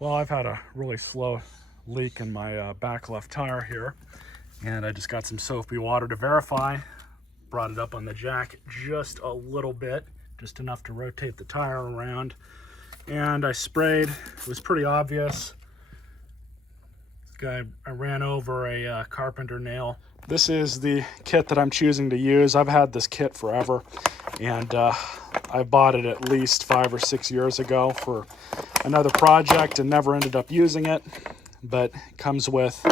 Well, I've had a really slow leak in my back left tire here, and I just got some soapy water to verify. Brought it up on the jack just a little bit, just enough to rotate the tire around, and I sprayed. It was pretty obvious. I ran over a carpenter nail. This is the kit that I'm choosing to use. I've had this kit forever, and I bought it at least 5 or 6 years ago for another project and never ended up using it. But it comes with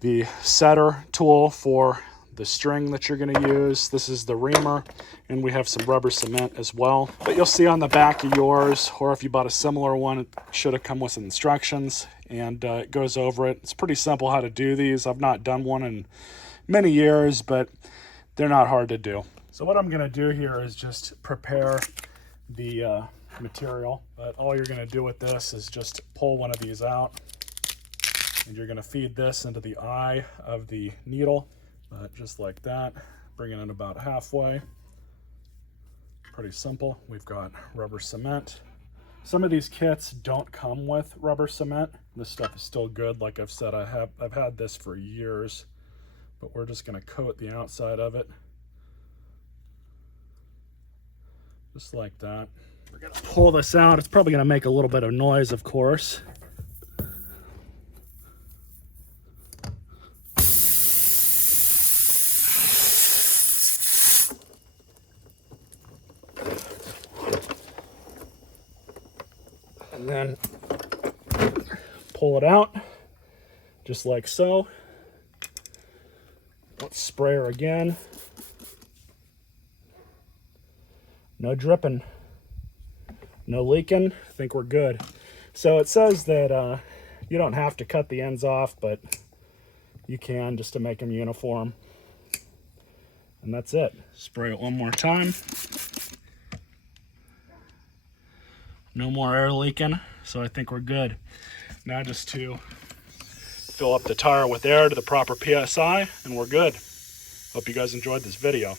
the setter tool for the string that you're going to use. This is the reamer, and we have some rubber cement as well. But you'll see on the back of yours, or if you bought a similar one, it should have come with some instructions, and it goes over it. It's pretty simple how to do these. I've not done one in many years, but they're not hard to do. So what I'm going to do here is just prepare the material. But all you're going to do with this is just pull one of these out, and you're going to feed this into the eye of the needle. Just like that, bringing it about halfway. Pretty simple. We've got rubber cement. Some of these kits don't come with rubber cement. This stuff is still good. Like I've said, I've had this for years, but we're just going to coat the outside of it. Just like that. We're going to pull this out. It's probably going to make a little bit of noise, of course. And then pull it out, just like so. Let's spray her again. No dripping, no leaking. I think we're good. So it says that you don't have to cut the ends off, but you can, just to make them uniform. And that's it. Spray it one more time. No more air leaking, so I think we're good. Now just to fill up the tire with air to the proper PSI, and we're good. Hope you guys enjoyed this video.